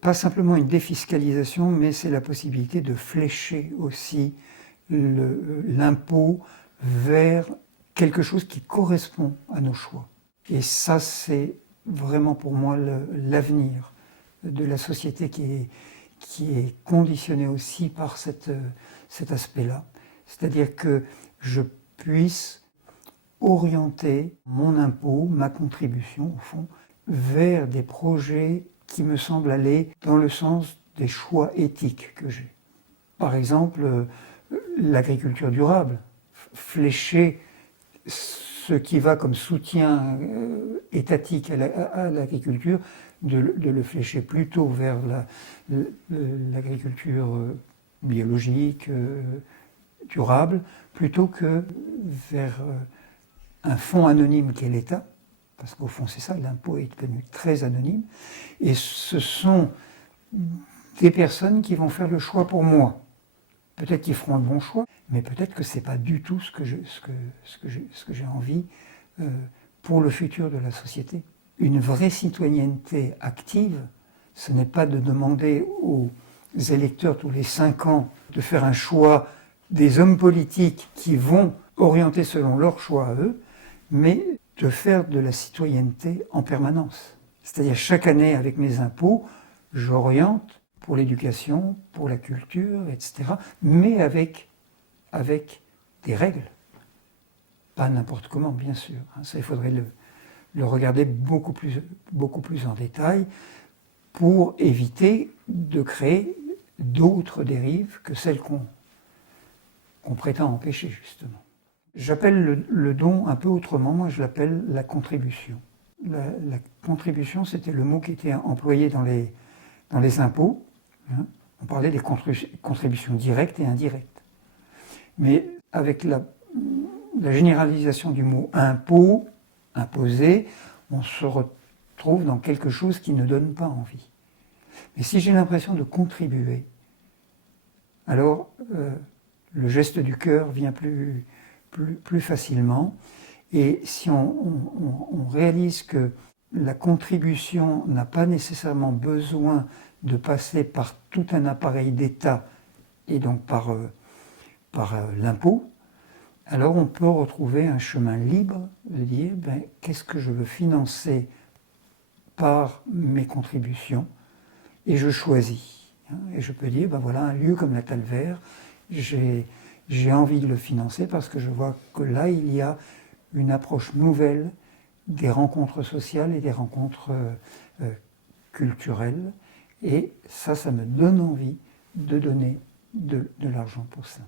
pas simplement une défiscalisation, mais c'est la possibilité de flécher aussi l'impôt vers quelque chose qui correspond à nos choix. Et ça, c'est vraiment pour moi l'avenir de la société qui est conditionné aussi par cet aspect-là. C'est-à-dire que je puisse orienter mon impôt, ma contribution au fond, vers des projets qui me semblent aller dans le sens des choix éthiques que j'ai. Par exemple, l'agriculture durable, flécher ce qui va comme soutien étatique à l'agriculture, de le flécher plutôt vers l'agriculture biologique, durable, plutôt que vers un fonds anonyme qu'est l'État, parce qu'au fond c'est ça, l'impôt est devenu très anonyme, et ce sont des personnes qui vont faire le choix pour moi. Peut-être qu'ils feront le bon choix, mais peut-être que ce n'est pas du tout ce que j'ai envie pour le futur de la société. Une vraie citoyenneté active, ce n'est pas de demander aux électeurs tous les 5 ans de faire un choix des hommes politiques qui vont orienter selon leurs choix à eux, mais de faire de la citoyenneté en permanence. C'est-à-dire chaque année, avec mes impôts, j'oriente pour l'éducation, pour la culture, etc., mais avec des règles. Pas n'importe comment, bien sûr. Ça, il faudrait le regarder beaucoup plus en détail pour éviter de créer d'autres dérives que celles qu'on prétend empêcher, justement. J'appelle le don un peu autrement, moi je l'appelle la contribution. La contribution, c'était le mot qui était employé dans les impôts. On parlait des contributions directes et indirectes. Mais avec la généralisation du mot impôt, imposé, on se retrouve dans quelque chose qui ne donne pas envie. Mais si j'ai l'impression de contribuer, alors le geste du cœur vient plus facilement. Et si on réalise que la contribution n'a pas nécessairement besoin de passer par tout un appareil d'État et donc par l'impôt, alors on peut retrouver un chemin libre de dire qu'est-ce que je veux financer par mes contributions, et je choisis. Et je peux dire, voilà, un lieu comme la Talvère, j'ai envie de le financer parce que je vois que là, il y a une approche nouvelle des rencontres sociales et des rencontres culturelles. Et ça me donne envie de donner de l'argent pour ça.